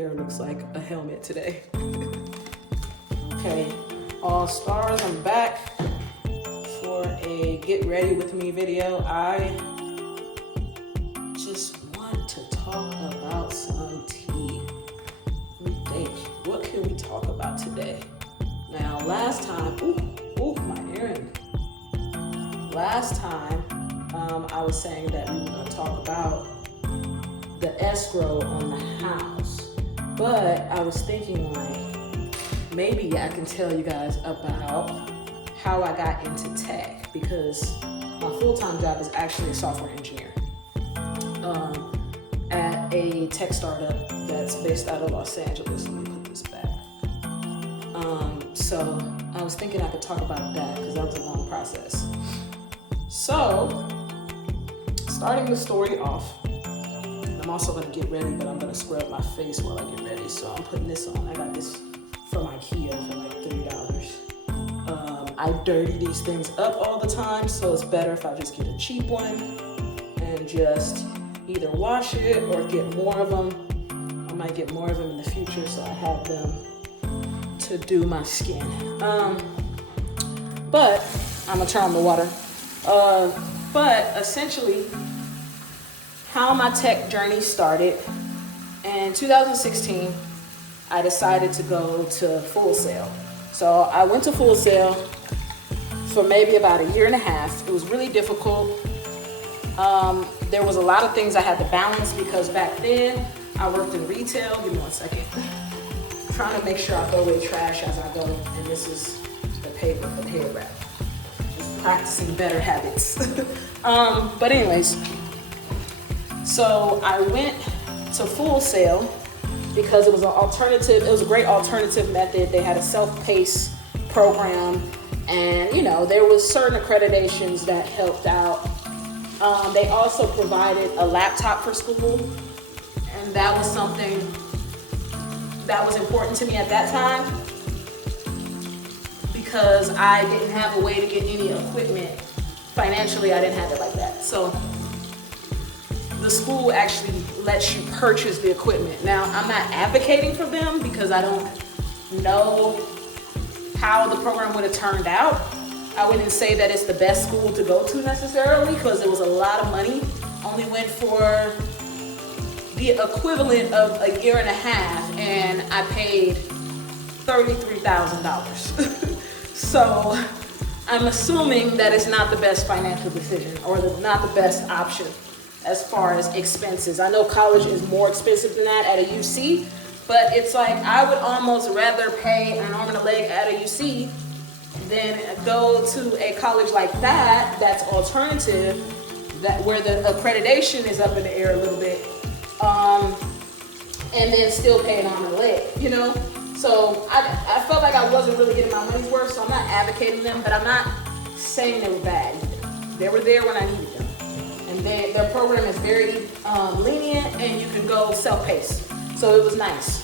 hair looks like a helmet today. Okay, all stars, I'm back for a get ready with me video. I just want to talk about some tea. Let me think, what can we talk about today? Now, last time, my earring. Last time, I was saying that we were gonna talk about the escrow on the house, but I was thinking like, maybe I can tell you guys about how I got into tech, because my full-time job is actually a software engineer at a tech startup that's based out of Los Angeles. Let me put this back. So I was thinking I could talk about that because that was a long process. So, starting the story off, I'm also gonna get ready, but I'm gonna scrub my face while I get ready. So I'm putting this on. I got this from IKEA for like $3. I dirty these things up all the time, so it's better if I just get a cheap one and just either wash it or get more of them. I might get more of them in the future, so I have them to do my skin. But I'm gonna turn on the water. But essentially, how my tech journey started, in 2016, I decided to go to Full Sail. So I went to Full Sail for maybe about a year and a half. It was really difficult. There was a lot of things I had to balance because back then I worked in retail. Give me 1 second. I'm trying to make sure I throw away trash as I go, and this is the paper for the hair wrap. Just practicing better habits. But anyways, so I went to Full Sail because it was an alternative. It was a great alternative method. They had a self-paced program, and you know there was certain accreditations that helped out. They also provided a laptop for school, and that was something that was important to me at that time because I didn't have a way to get any equipment. Financially, I didn't have it like that. So the school actually lets you purchase the equipment. Now, I'm not advocating for them because I don't know how the program would have turned out. I wouldn't say that it's the best school to go to necessarily because it was a lot of money. Only went for the equivalent of a year and a half, and I paid $33,000. So I'm assuming that it's not the best financial decision or not the best option as far as expenses. I know college is more expensive than that at a UC, but it's like I would almost rather pay an arm and a leg at a UC than go to a college like that that's alternative, that where the accreditation is up in the air a little bit, and then still pay an arm and a leg, you know? So I felt like I wasn't really getting my money's worth, so I'm not advocating them, but I'm not saying they were bad either. They were there when I needed them. And their program is very lenient, and you can go self-paced. So it was nice.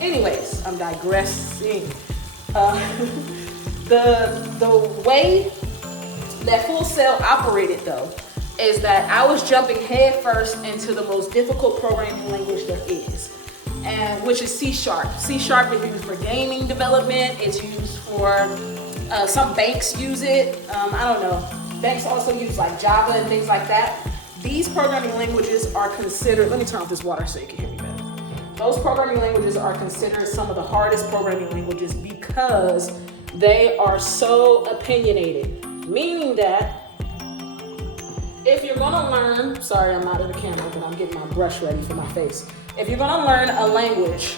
Anyways, I'm digressing. The way that Full Sail operated though, is that I was jumping headfirst into the most difficult programming language there is, and which is C#. C# is used for gaming development. It's used for, some banks use it. I don't know. Banks also use like Java and things like that. These programming languages are considered, let me turn off this water so you can hear me better. Those programming languages are considered some of the hardest programming languages because they are so opinionated. Meaning that if you're gonna learn, sorry I'm out of the camera, but I'm getting my brush ready for my face. If you're gonna learn a language,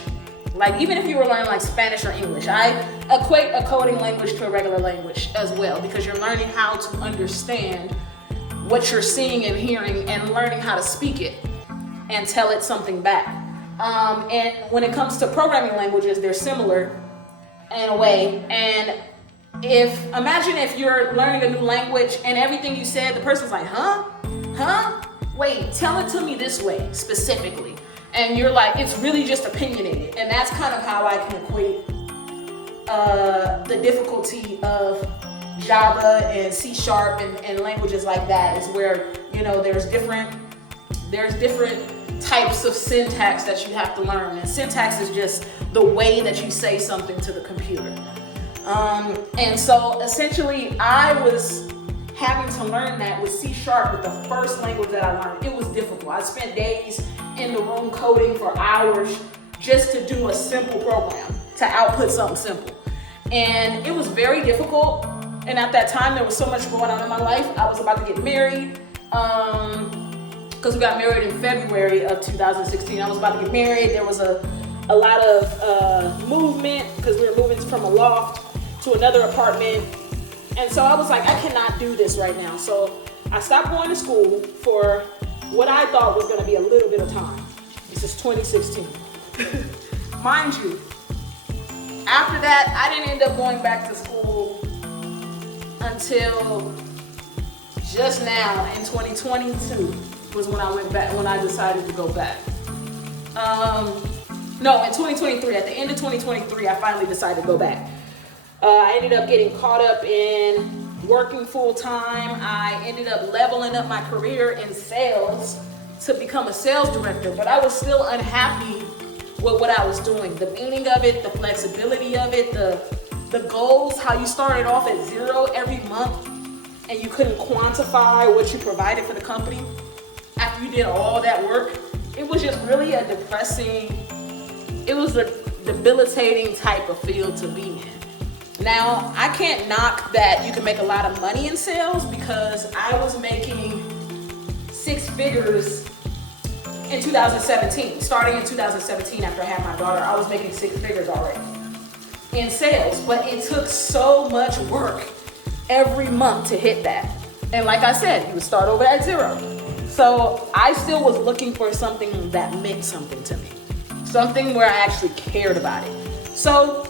like even if you were learning like Spanish or English, I equate a coding language to a regular language as well because you're learning how to understand what you're seeing and hearing and learning how to speak it and tell it something back. And when it comes to programming languages, they're similar in a way. And imagine if you're learning a new language and everything you said, the person's like, huh? Wait, tell it to me this way specifically. And you're like, it's really just opinionated. And that's kind of how I can equate the difficulty of Java and C# and languages like that, is where, you know, there's different types of syntax that you have to learn. And syntax is just the way that you say something to the computer. And so essentially I was having to learn that with C# with the first language that I learned. It was difficult. I spent days in the room coding for hours just to do a simple program, to output something simple. And it was very difficult. And at that time, there was so much going on in my life. I was about to get married, because we got married in February of 2016. I was about to get married. There was a lot of movement because we were moving from a loft to another apartment. And so I was like, I cannot do this right now. So I stopped going to school for what I thought was going to be a little bit of time. This is 2016. Mind you, after that, I didn't end up going back to school until just now in 2022 was when I went back, when I decided to go back. No, in 2023, at the end of 2023, I finally decided to go back. I ended up getting caught up in working full time. I ended up leveling up my career in sales to become a sales director, but I was still unhappy with what I was doing. The meaning of it, the flexibility of it, the goals, how you started off at 0 every month and you couldn't quantify what you provided for the company after you did all that work. It was just really a debilitating type of field to be in. Now, I can't knock that you can make a lot of money in sales because I was making 6 figures in 2017. Starting in 2017 after I had my daughter, I was making 6 figures already in sales, but it took so much work every month to hit that. And like I said, you would start over at 0. So I still was looking for something that meant something to me, something where I actually cared about it. So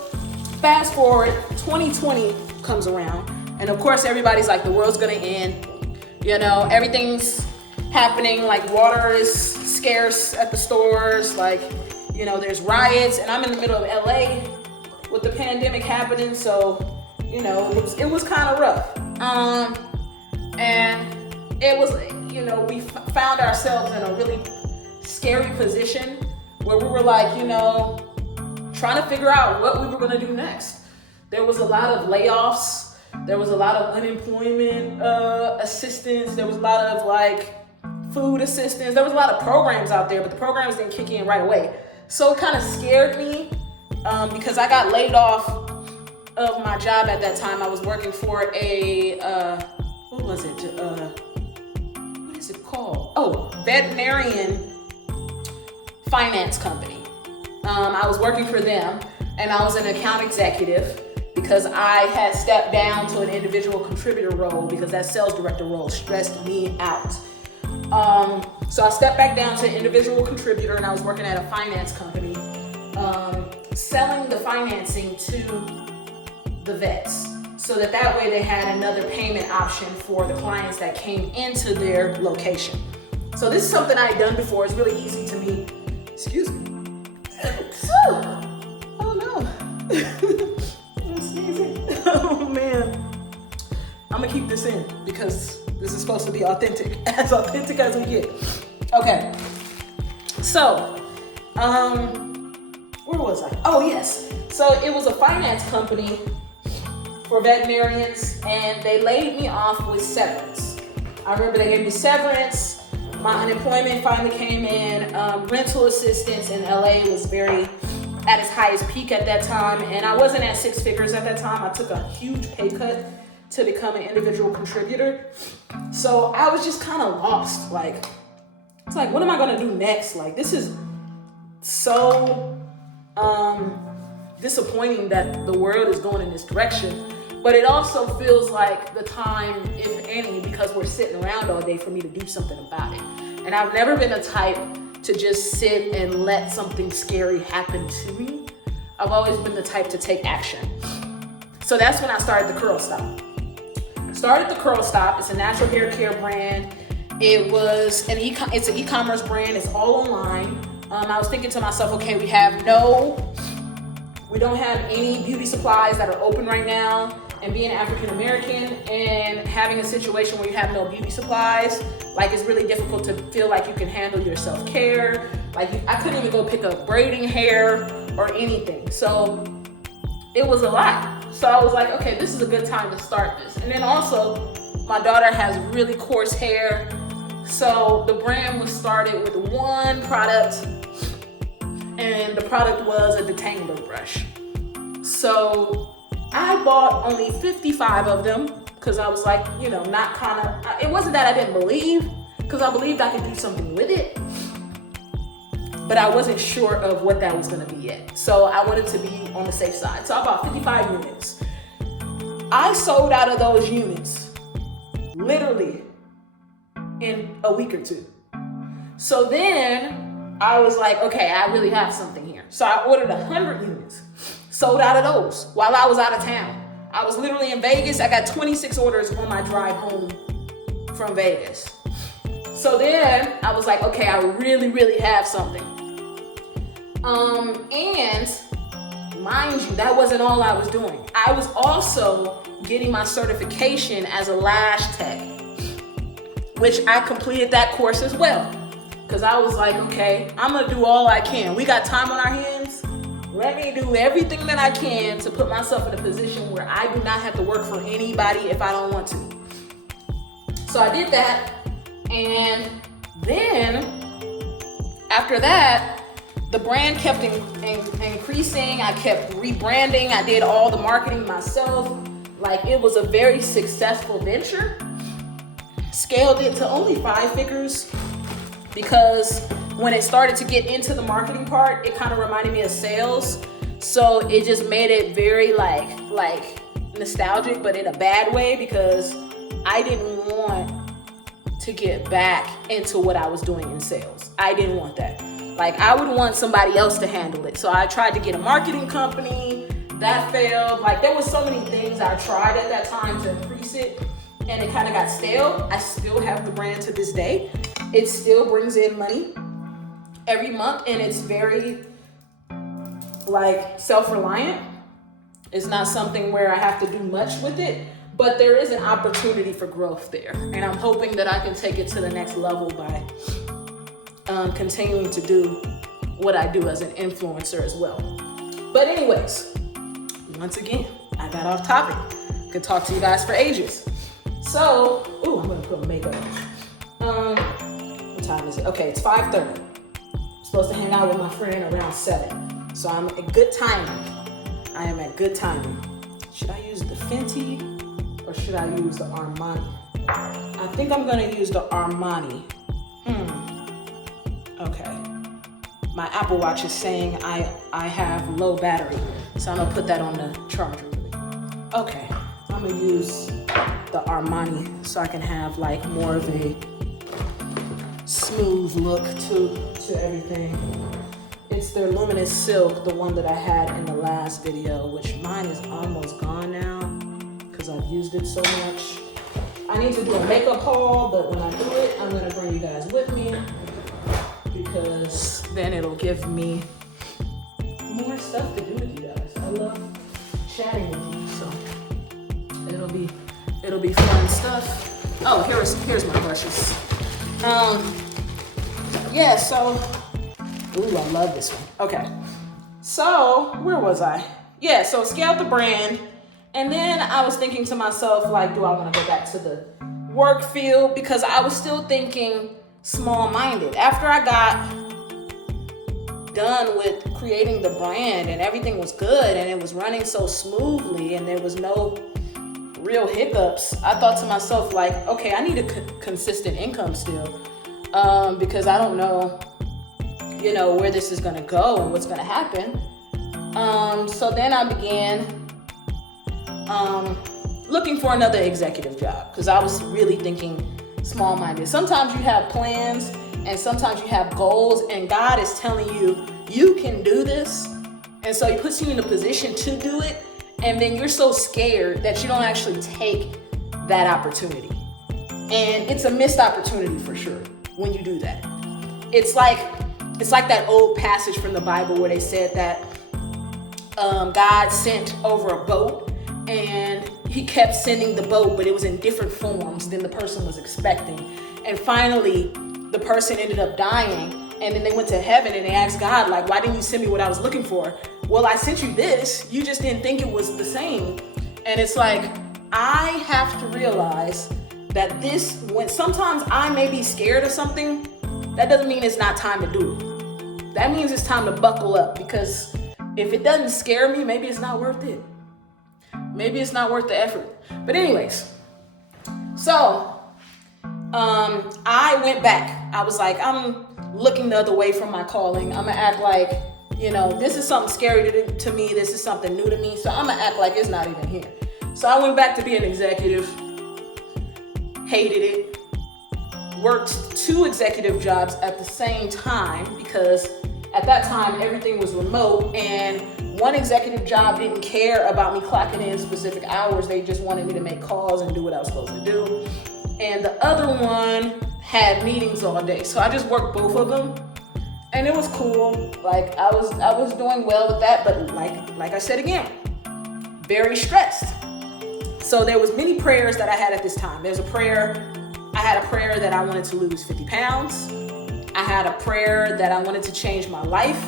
fast forward, 2020 comes around, and of course everybody's like, the world's gonna end. You know, everything's happening, like water is scarce at the stores, like, you know, there's riots, and I'm in the middle of LA with the pandemic happening, so, you know, it was kind of rough. And it was, you know, we found ourselves in a really scary position where we were like, you know, trying to figure out what we were going to do next. There was a lot of layoffs. There was a lot of unemployment assistance. There was a lot of like food assistance. There was a lot of programs out there, but the programs didn't kick in right away. So it kind of scared me because I got laid off of my job at that time. I was working for a, what was it? What is it called? Oh, veterinarian finance company. I was working for them, and I was an account executive because I had stepped down to an individual contributor role because that sales director role stressed me out. So I stepped back down to an individual contributor, and I was working at a finance company, selling the financing to the vets so that way they had another payment option for the clients that came into their location. So this is something I had done before. It's really easy to me. Excuse me. Oh no. I'm sneezing. Oh man. I'm gonna keep this in because this is supposed to be authentic as we get. Okay. So, where was I? Oh yes. So it was a finance company for veterinarians, and they laid me off with severance. I remember they gave me severance. My unemployment finally came in. Rental assistance in LA was at its highest peak at that time, and I wasn't at 6 figures at that time. I took a huge pay cut to become an individual contributor. So I was just kind of lost. Like, it's like, what am I gonna do next? Like, this is so disappointing that the world is going in this direction. But it also feels like the time, if any, because we're sitting around all day, for me to do something about it. And I've never been the type to just sit and let something scary happen to me. I've always been the type to take action. So that's when I started the Curl Stop. Started the Curl Stop. It's a natural hair care brand. It's an e-commerce brand. It's all online. I was thinking to myself, okay, we don't have any beauty supplies that are open right now. And being African American and having a situation where you have no beauty supplies, Like, it's really difficult to feel like you can handle your self-care. Like, I couldn't even go pick up braiding hair or anything. So it was a lot. So I was like, okay, this is a good time to start this. And then also, my daughter has really coarse hair. So the brand was started with one product, and the product was a detangler brush. So I bought only 55 of them because I was like, you know, not kind of, it wasn't that I didn't believe, because I believed I could do something with it, but I wasn't sure of what that was going to be yet. So I wanted to be on the safe side. So I bought 55 units. I sold out of those units literally in a week or two. So then I was like, okay, I really have something here. So I ordered 100 units, sold out of those while I was out of town. I was literally in Vegas. I got 26 orders on my drive home from Vegas. So then I was like, okay, I really, really have something. And mind you, that wasn't all I was doing. I was also getting my certification as a lash tech, which I completed that course as well. Because I was like, okay, I'm going to do all I can. We got time on our hands. Let me do everything that I can to put myself in a position where I do not have to work for anybody if I don't want to. So I did that. And then after that, the brand kept increasing. I kept rebranding. I did all the marketing myself. Like, it was a very successful venture. Scaled it to only 5 figures because when it started to get into the marketing part, it kind of reminded me of sales. So it just made it very like nostalgic, but in a bad way, because I didn't want to get back into what I was doing in sales. I didn't want that. Like, I would want somebody else to handle it. So I tried to get a marketing company. That failed. Like, there was so many things I tried at that time to increase it, and it kind of got stale. I still have the brand to this day. It still brings in money every month, and it's very like self-reliant. It's not something where I have to do much with it, but there is an opportunity for growth there. And I'm hoping that I can take it to the next level by continuing to do what I do as an influencer as well. But anyways, once again, I got off topic. Could talk to you guys for ages. So, I'm gonna put makeup on. What time is it? Okay, it's 5:30. I'm supposed to hang out with my friend around 7. So I'm at good timing. I am at good timing. Should I use the Fenty or should I use the Armani? I think I'm gonna use the Armani. Okay. My Apple Watch is saying I have low battery, so I'm gonna put that on the charger. Okay, I'm gonna use the Armani so I can have like more of a smooth look to everything. It's their Luminous Silk, the one that I had in the last video, which mine is almost gone now because I've used it so much. I need to do a makeup haul, but when I do it, I'm gonna bring you guys with me because then it'll give me more stuff to do with you guys. I love chatting with you, so it'll be fun stuff. Oh, here's my brushes. Yeah, so ooh, I love this one. Okay, so where was I? Yeah, so scaled the brand, and then I was thinking to myself, like, do I want to go back to the work field? Because I was still thinking small-minded. After I got done with creating the brand and everything was good and it was running so smoothly and there was no real hiccups, I thought to myself, like, okay, I need a consistent income still, because I don't know, where this is gonna go and what's gonna happen. So then I began looking for another executive job because I was really thinking small-minded. Sometimes you have plans and sometimes you have goals, and God is telling you, you can do this. And so he puts you in a position to do it, and then you're so scared that you don't actually take that opportunity. And it's a missed opportunity for sure when you do that. It's like that old passage from the Bible where they said that God sent over a boat and he kept sending the boat, but it was in different forms than the person was expecting. And finally, the person ended up dying. And then they went to heaven and they asked God, like, why didn't you send me what I was looking for? Well, I sent you this. You just didn't think it was the same. And it's like, I have to realize that when sometimes I may be scared of something, that doesn't mean it's not time to do it. That means it's time to buckle up, because if it doesn't scare me, maybe it's not worth it. Maybe it's not worth the effort. But anyways, so I went back. I was like, I'm looking the other way from my calling. I'm gonna act like, this is something scary to me. This is something new to me. So I'm gonna act like it's not even here. So I went back to being an executive. Hated it. Worked 2 executive jobs at the same time, because at that time everything was remote, and one executive job didn't care about me clocking in specific hours. They just wanted me to make calls and do what I was supposed to do. And the other one had meetings all day. So I just worked both of them, and it was cool. Like I was doing well with that, but like I said again, very stressed. So there was many prayers that I had at this time. I had a prayer that I wanted to lose 50 pounds. I had a prayer that I wanted to change my life.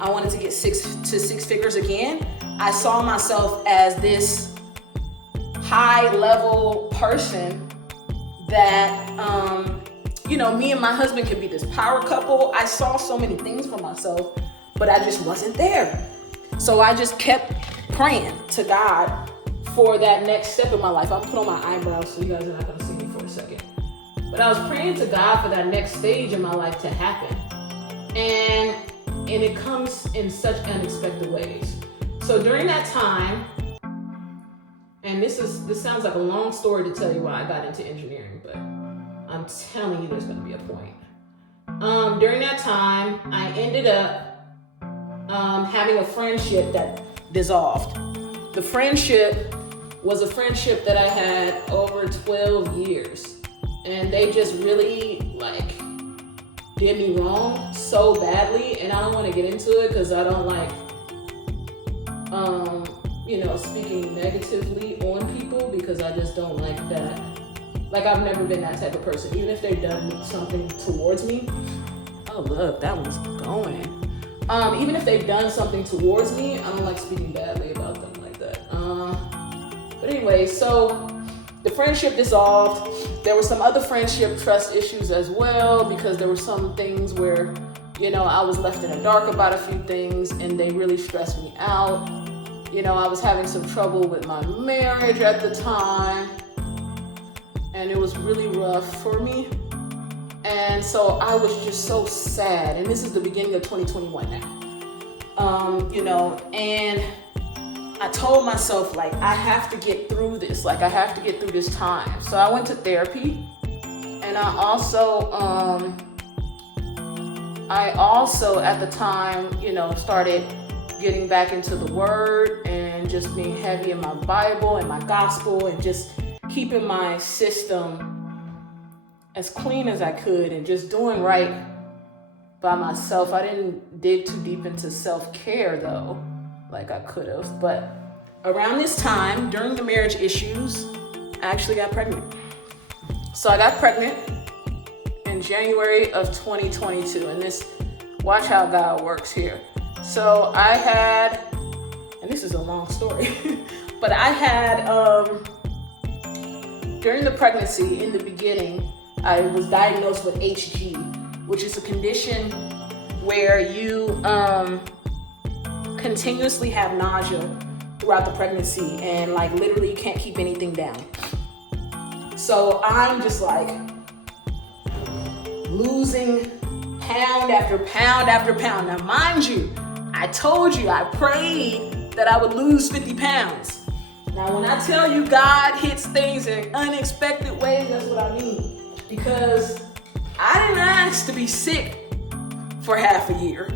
I wanted to get 6 figures again. I saw myself as this high level person that, me and my husband could be this power couple. I saw so many things for myself, but I just wasn't there. So I just kept praying to God for that next step in my life. I'm put on my eyebrows so you guys are not gonna see me for a second. But I was praying to God for that next stage in my life to happen. And it comes in such unexpected ways. So during that time, and this sounds like a long story to tell you why I got into engineering, but I'm telling you there's gonna be a point. During that time, I ended up having a friendship that dissolved. The friendship was a friendship that I had over 12 years. And they just really did me wrong so badly. And I don't want to get into it because I don't like, speaking negatively on people, because I just don't like that. Like, I've never been that type of person. Even if they've done something towards me. Oh, look, that one's going. Even if they've done something towards me, I don't like speaking badly about them like that. But anyway, so the friendship dissolved. There were some other friendship trust issues as well, because there were some things where, I was left in the dark about a few things and they really stressed me out. I was having some trouble with my marriage at the time, and it was really rough for me. And so I was just so sad. And this is the beginning of 2021 now. And I told myself, I have to get through this. I have to get through this time. So I went to therapy, and I also at the time, started getting back into the Word and just being heavy in my Bible and my gospel and just keeping my system as clean as I could and just doing right by myself. I didn't dig too deep into self-care though, like I could have. But around this time, during the marriage issues, I actually got pregnant. So I got pregnant in January of 2022. And watch how God works here. So I had, and this is a long story, but I had, during the pregnancy, in the beginning, I was diagnosed with HG, which is a condition where you continuously have nausea throughout the pregnancy and literally you can't keep anything down. So I'm just losing pound after pound after pound. Now mind you, I told you, I prayed that I would lose 50 pounds. Now when I tell you God hits things in unexpected ways, that's what I mean. Because I didn't ask to be sick for half a year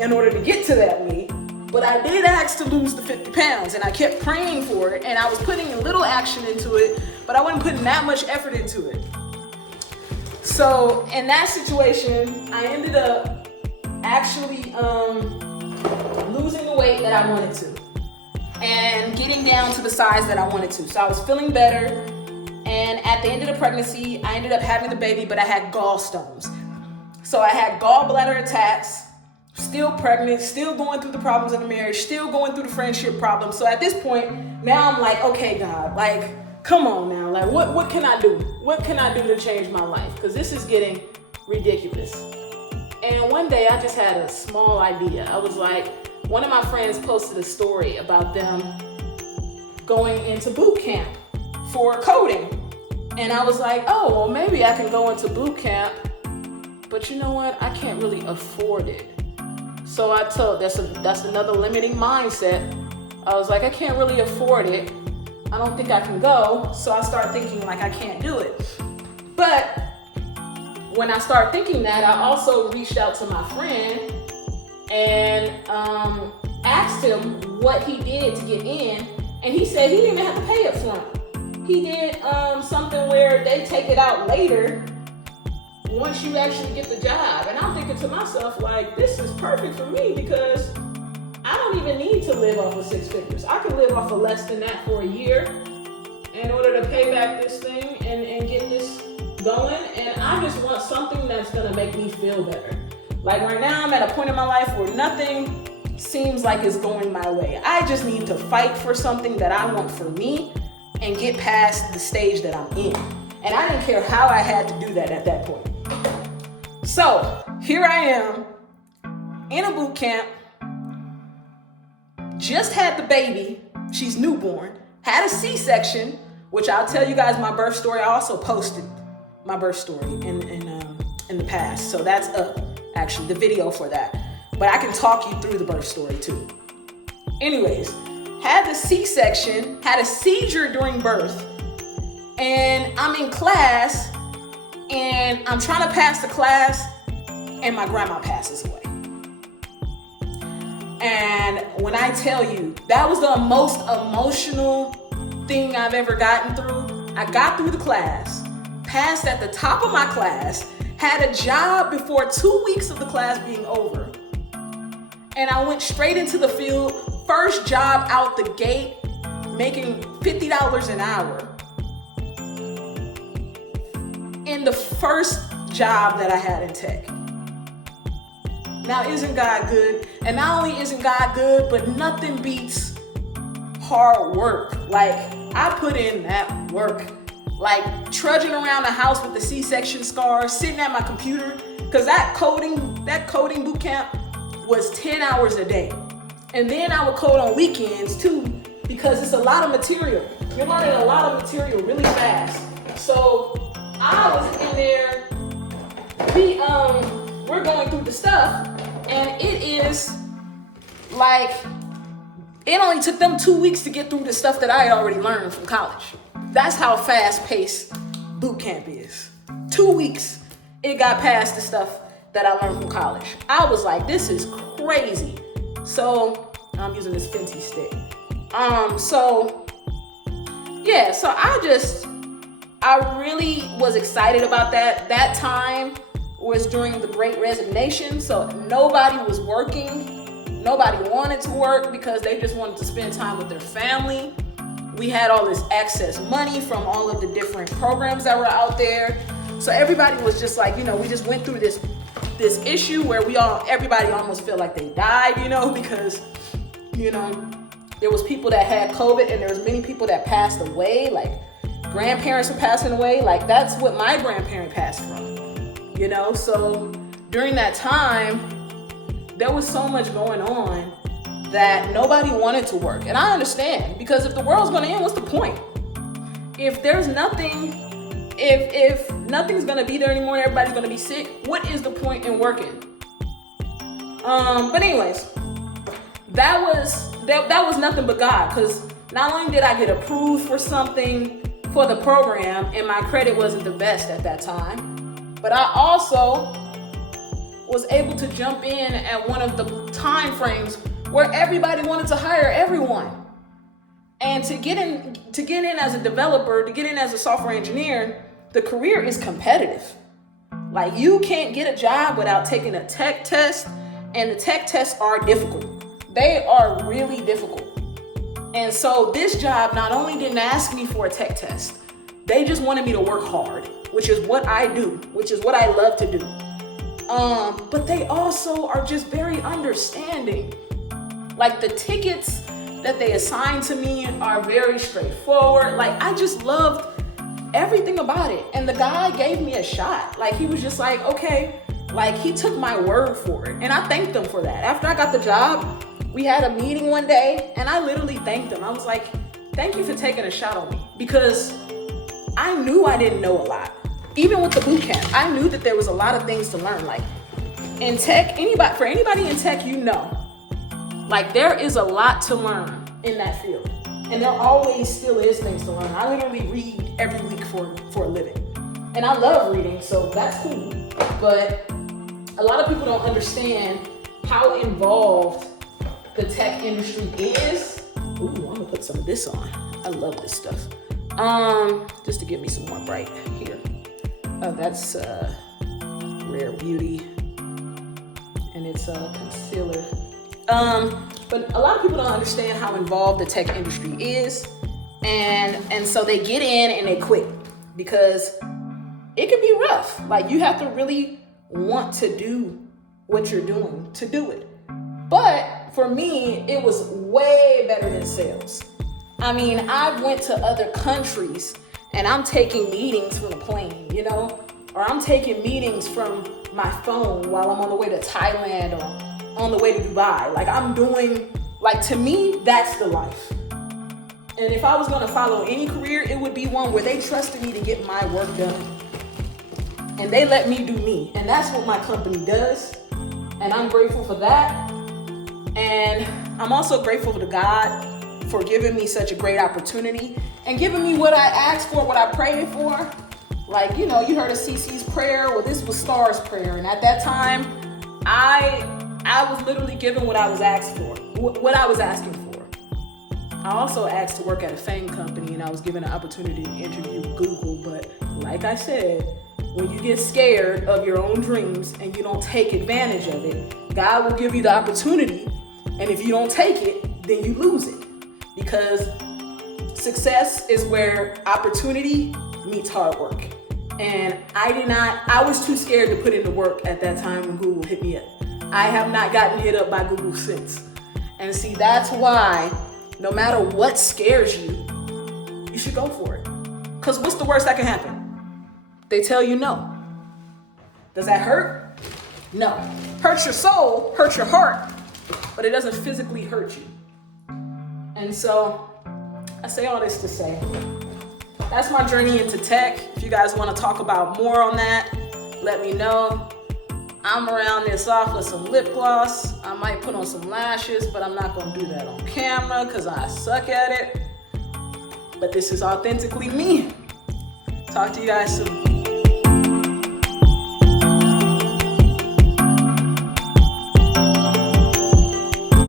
in order to get to that weight, but I did ask to lose the 50 pounds, and I kept praying for it, and I was putting a little action into it, but I wasn't putting that much effort into it. So in that situation, I ended up actually losing the weight that I wanted to. and getting down to the size that I wanted to. So I was feeling better. And at the end of the pregnancy, I ended up having the baby, but I had gallstones. So I had gallbladder attacks, still pregnant, still going through the problems of the marriage, still going through the friendship problems. So at this point, now I'm like, okay, God, like, come on now. Like, what can I do? What can I do to change my life? Because this is getting ridiculous. And one day I just had a small idea. I was like, one of my friends posted a story about them going into boot camp for coding. And I was like, oh, well, maybe I can go into boot camp, but you know what? I can't really afford it. So I told, that's another limiting mindset. I was like, I can't really afford it. I don't think I can go. So I started thinking like I can't do it. But when I started thinking that, I also reached out to my friend and asked him what he did to get in. And he said he didn't even have to pay up front. He did something where they take it out later once you actually get the job. And I'm thinking to myself, like, this is perfect for me because I don't even need to live off of 6 figures. I can live off of less than that for a year in order to pay back this thing and get this going. And I just want something that's gonna make me feel better. Like right now, I'm at a point in my life where nothing seems like it's going my way. I just need to fight for something that I want for me and get past the stage that I'm in. And I didn't care how I had to do that at that point. So here I am in a boot camp, just had the baby, she's newborn, had a C-section, which I'll tell you guys my birth story. I also posted my birth story in the past. So that's up, actually, the video for that. But I can talk you through the birth story too. Anyways, had the C-section, had a seizure during birth, and I'm in class, and I'm trying to pass the class, and my grandma passes away. And when I tell you, that was the most emotional thing I've ever gotten through. I got through the class, passed at the top of my class, had a job before 2 weeks of the class being over. And I went straight into the field, first job out the gate, making $50 an hour. In the first job that I had in tech. Now, isn't God good? And not only isn't God good, but nothing beats hard work. Like, I put in that work. Like, trudging around the house with the C-section scar, sitting at my computer, because that coding boot camp was 10 hours a day. And then I would code on weekends too, because it's a lot of material. You're learning a lot of material really fast. So I was in there, we're going through the stuff, and it is like, it only took them 2 weeks to get through the stuff that I had already learned from college. That's how fast-paced boot camp is. 2 weeks, it got past the stuff that I learned from college. I was like, this is crazy. So, I'm using this Fenty stick. So I really was excited about that. That time was during the Great Resignation, so nobody was working. Nobody wanted to work because they just wanted to spend time with their family. We had all this excess money from all of the different programs that were out there. So everybody was just like, we just went through this issue where everybody almost felt like they died, because, there was people that had COVID and there was many people that passed away, like grandparents were passing away. Like, that's what my grandparent passed from, So during that time, there was so much going on that nobody wanted to work. And I understand, because if the world's going to end, what's the point? If there's nothing, if nothing's going to be there anymore and everybody's going to be sick, what is the point in working? But anyways, that was nothing but God, because not only did I get approved for something for the program, and my credit wasn't the best at that time, but I also was able to jump in at one of the time frames where everybody wanted to hire everyone. And to get in as a developer, to get in as a software engineer, the career is competitive. Like, you can't get a job without taking a tech test, and the tech tests are difficult. They are really difficult. And so this job not only didn't ask me for a tech test, they just wanted me to work hard, which is what I do, which is what I love to do. But they also are just very understanding. Like the tickets that they assigned to me are very straightforward. Like I just loved everything about it. And the guy gave me a shot. Like he was just like, okay, like he took my word for it. And I thanked him for that. After I got the job, we had a meeting one day and I literally thanked him. I was like, thank you for taking a shot on me, because I knew I didn't know a lot. Even with the boot camp, I knew that there was a lot of things to learn. Like in tech, for anybody in tech, you know, like there is a lot to learn in that field. And there always still is things to learn. I literally read every week for a living. And I love reading, so that's cool. But a lot of people don't understand how involved the tech industry is. Ooh, I'm gonna put some of this on. I love this stuff. Just to give me some more bright here. Oh, that's Rare Beauty, and it's a concealer. But a lot of people don't understand how involved the tech industry is, and so they get in and they quit because it can be rough. Like you have to really want to do what you're doing to do it. But for me, it was way better than sales. I mean, I went to other countries and I'm taking meetings from the plane, you know, or I'm taking meetings from my phone while I'm on the way to Thailand or on the way to Dubai. Like I'm doing, like to me, that's the life. And if I was gonna follow any career, it would be one where they trusted me to get my work done. And they let me do me. And that's what my company does. And I'm grateful for that. And I'm also grateful to God for giving me such a great opportunity and giving me what I asked for, what I prayed for. Like, you know, you heard of CC's prayer. Well, this was Star's prayer. And at that time, I was literally given what I was asked for, what I was asking for. I also asked to work at a FANG company, and I was given an opportunity to interview with Google. But like I said, when you get scared of your own dreams and you don't take advantage of it, God will give you the opportunity. And if you don't take it, then you lose it. Because success is where opportunity meets hard work. And I was too scared to put in the work at that time when Google hit me up. I have not gotten hit up by Google since. And see, that's why no matter what scares you, you should go for it. Because what's the worst that can happen? They tell you no. Does that hurt? No. Hurts your soul, hurts your heart, but it doesn't physically hurt you. And so I say all this to say, that's my journey into tech. If you guys want to talk about more on that, let me know. I'm around this off with some lip gloss. I might put on some lashes, but I'm not going to do that on camera because I suck at it. But this is authentically me. Talk to you guys soon.